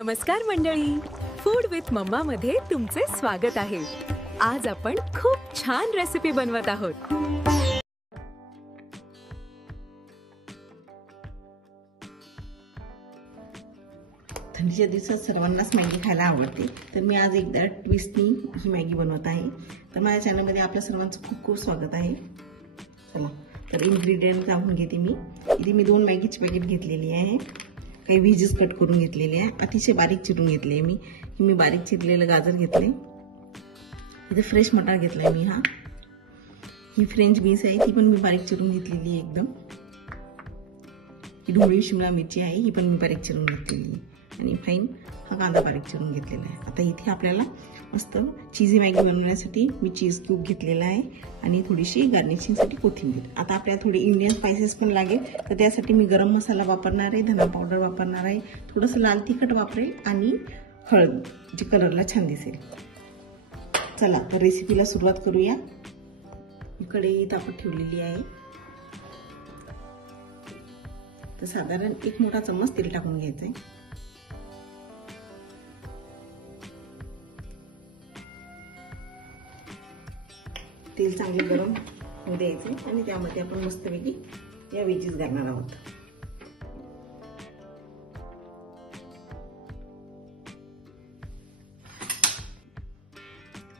नमस्कार मंडळी, food with mamma मध्ये तुमचे स्वागत आहे। आज आपण खूप छान रेसिपी बनवत आहोत। थंडीच्या दिवसात सर्वांनाच मॅगी खायला आवडते, तर मी आज एकदा ट्विस्टनी ही मॅगी बनवत आहे। तर माझ्या चॅनलमध्ये आपल्या सर्वांचं खूप खूप स्वागत आहे। चला तर इन्ग्रेडियंट जाणून घेते मी। इथे मी 2 मॅगीची पॅकेट घेतलेली आहे, काही व्हेजेस कट करून घेतलेले आहे, अतिशय बारीक चिरून घेतले मी बारीक चिरलेलं गाजर घेतले, इथे फ्रेश मटार घेतलाय मी। ही फ्रेंच बीन्स आहे, ती पण मी बारीक चिरून घेतलेली आहे एकदम। ही ढोबळी शिमला मिरची आहे, ही पण मी बारीक चिरून घेतलेली आहे, आणि फाईन हा कांदा बारीक चिरून घेतलेला आहे। आता इथे आपल्याला मस्त चीजी मॅगी बनवण्यासाठी मी चीज क्यूब घेतलेला आहे आणि थोडीशी गार्निशिंगसाठी कोथिंबीर। आता आपल्याला थोडी इंडियन स्पाइसेस पण लागेल, तर त्यासाठी मी गरम मसाला वापरणार आहे, धना पावडर वापरणार आहे, थोडंसं लाल तिखट वापरेल आणि हळद जी कलरला छान दिसेल। चला तर रेसिपीला सुरुवात करूया। कढई तापत ठेवलेली आहे, तर साधारण 1 मोठा चम्मच तेल टाकून घ्यायचंय। तेल चांगले गरम होऊ द्यायचे आणि त्यामध्ये आपण मस्तपैकी या व्हेजीस घालणार आहोत।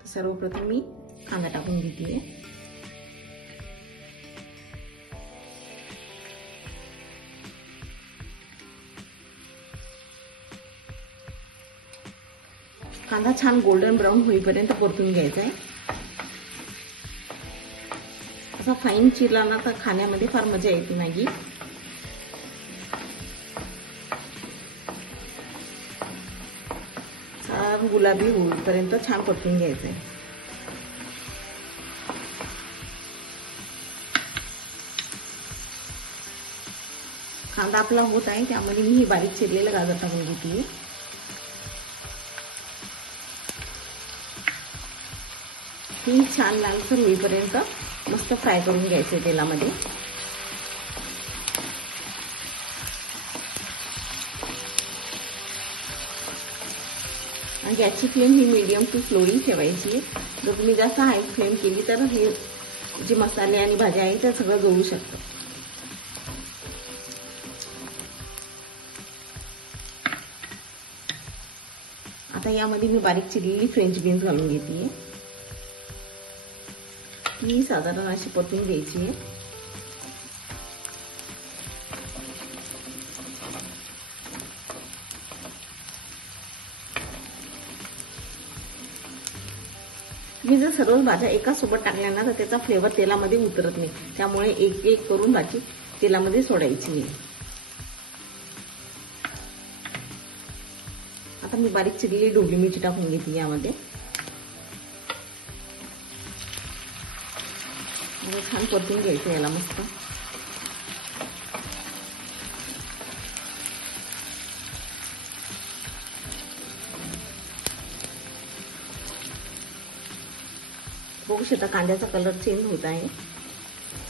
सर्वप्रथम मी कांदा टाकून घेते। कांदा छान गोल्डन ब्राउन होईपर्यंत परतून घ्यायचा आहे। असा फाईन चिरला ना तर खाण्यामध्ये फार मजा येते मॅगी। छान गुलाबी होईपर्यंत छान परतून घ्यायचं आहे। कांदा आपला होत आहे, त्यामध्ये मी ही बारीक चिरलेलं गाजर टाकून घेते। ही छान लालसर होईपर्यंत मस्त फ्राय करून घ्यायचे तेलामध्ये। आणि गॅसची फ्लेम ही मीडियम टू स्लोली ठेवायची। जर तुम्ही जास्त हाय फ्लेम केली तर हे जे मसाले आणि भाज्या आहेत ते सगळं जळू शकतं। आता यामध्ये मी बारीक चिरलेली फ्रेंच बीन्स घालून घेते। ही साधारण अशी परतून घ्यायची आहे। मी जर सर्व भाज्या एका सोबत टाकल्या ना तर त्याचा फ्लेवर तेलामध्ये उतरत नाही, त्यामुळे एक एक करून भाजी तेलामध्ये सोडायची आहे। आता मी बारीक चिरलेली ढोबळी मिरची टाकून घेते यामध्ये। छान परतून घ्यायचं याला मस्त। बघू शकता कांद्याचा कलर चेंज होत आहे।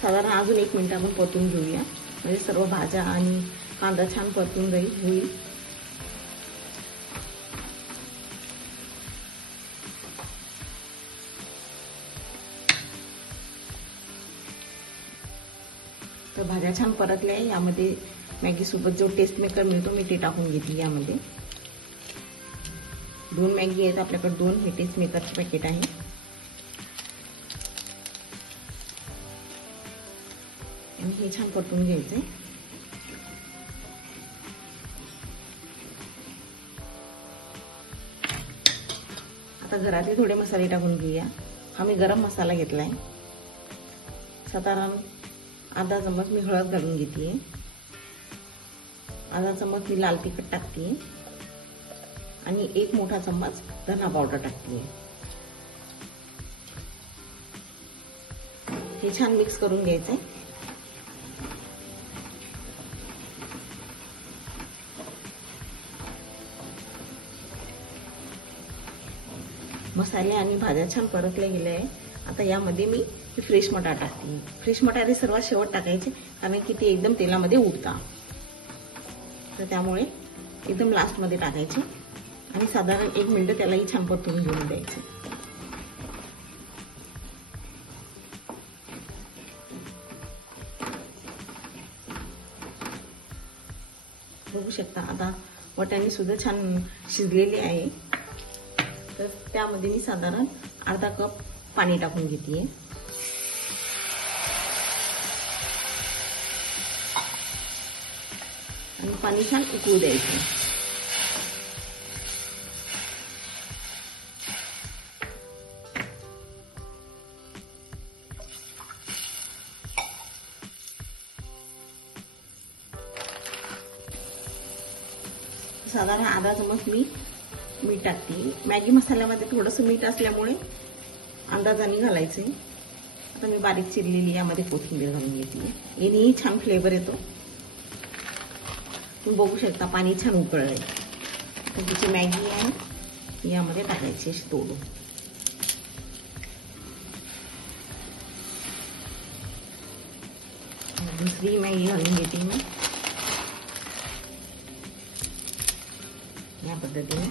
साधारण अजून 1 मिनिट आपण परतून घेऊया, म्हणजे सर्व भाज्या आणि कांदा छान परतून होईल। तर भाज्या छान परतल्या आहे। यामध्ये मॅगी सोबत जो टेस्ट मेकर मिळतो मी ते टाकून घेतली यामध्ये। 2 मॅगी आहेत आपल्याकडे, 2 हे टेस्ट मेकरचे पॅकेट आहे। आणि हे छान परतून घ्यायचे। आता घरातले थोडे मसाले टाकून घेऊया। हा मी गरम मसाला घेतलाय, साधारण अर्धा चम्मच मी हळद घालून घेते, अर्धा चम्मच मी लाल तिखट टाकते आणि 1 मोठा चम्मच धना पावडर टाकते। हे छान मिक्स करून घ्यायचंय। मसाले आणि भाज्या छान परतल्या गेल्या आहे। आता यामध्ये मी फ्रेश मटार टाकते। फ्रेश मटार हे सर्वात शेवट टाकायचे, कारण की ते एकदम तेलामध्ये उडतात, तर त्यामुळे एकदम लास्टमध्ये टाकायचे आणि साधारण 1 मिनिट त्यालाही छान परतून घेऊन द्यायचे. बघू शकता आता वाटाणे सुद्धा छान शिजलेले आहे. तर त्यामध्ये मी साधारण अर्धा कप पाणी टाकून घेते आणि पाणी छान उकळू द्यायचं. साधारण अर्धा चमच मी मीठ टाकते. मॅगी मसाल्यामध्ये थोडंसं मीठ असल्यामुळे अंदाजाने घालायचे. आता मी बारीक चिरलेली यामध्ये कोथिंबीर घालून घेते. यानेही छान फ्लेवर येतो. तुम्ही बघू शकता पाणी छान उकळलंय. तर तिची मॅगी आहे यामध्ये टाकायची अशी तोडून. दुसरी मॅगी घालून घेते मी या पद्धतीने.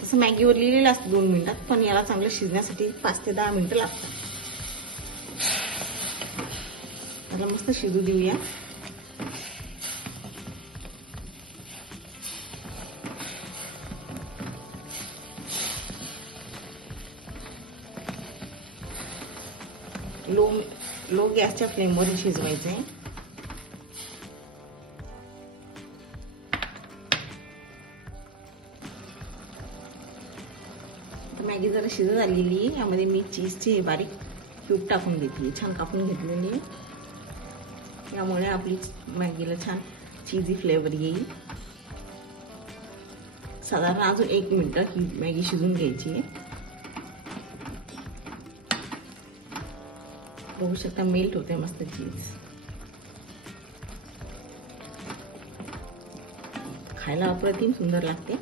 तसं मॅगीवर लिहिलेलं असतं 2 मिनिटात, पण याला चांगलं शिजण्यासाठी 5 ते 10 मिनिटं लागतात. त्याला मस्त शिजू देऊया. लो गॅसच्या फ्लेमवर शिजवायचं आहे. मॅगी जरा शिजत आलेली आहे. यामध्ये मी चीजचे बारीक क्यूब टाकून घेतली, छान कापून घेतलेली आहे. यामुळे आपली मॅगीला छान चीजी फ्लेवर येईल. साधारण अजून 1 मिनिट ही मॅगी शिजून घ्यायची आहे. बघू शकता मेल्ट होते मस्त चीज. खायला अप्रतिम सुंदर लागते.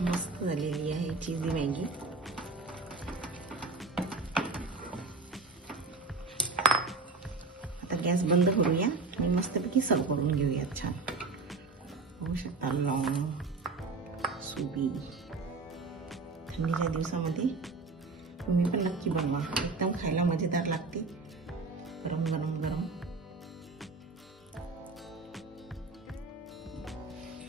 मस्त झालेली आहे चीजी मॅगी. आता गॅस बंद करूया आणि मस्तपैकी सर्व करून घेऊया. छान बघू शकता लॉंग सुबी. थंडीच्या दिवसामध्ये तुम्ही पण नक्की बनवा. एकदम खायला मजेदार लागते. गरम गरम गरम.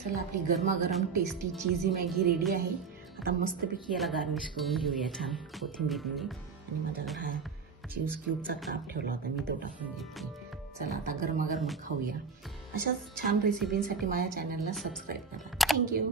चला आपली गरमागरम टेस्टी चीजी मॅगी रेडी आहे. आता मस्तपैकी याला गार्निश करून घेऊया छान कोथिंबीरने. आणि माझ्याकडे हा चीज क्यूबचा काप ठेवला होता, मी तो टाकून घेतला. चला आता गरमागरम खाऊया. अशाच छान रेसिपींसाठी माझ्या चॅनलला सबस्क्राईब करा. थँक्यू.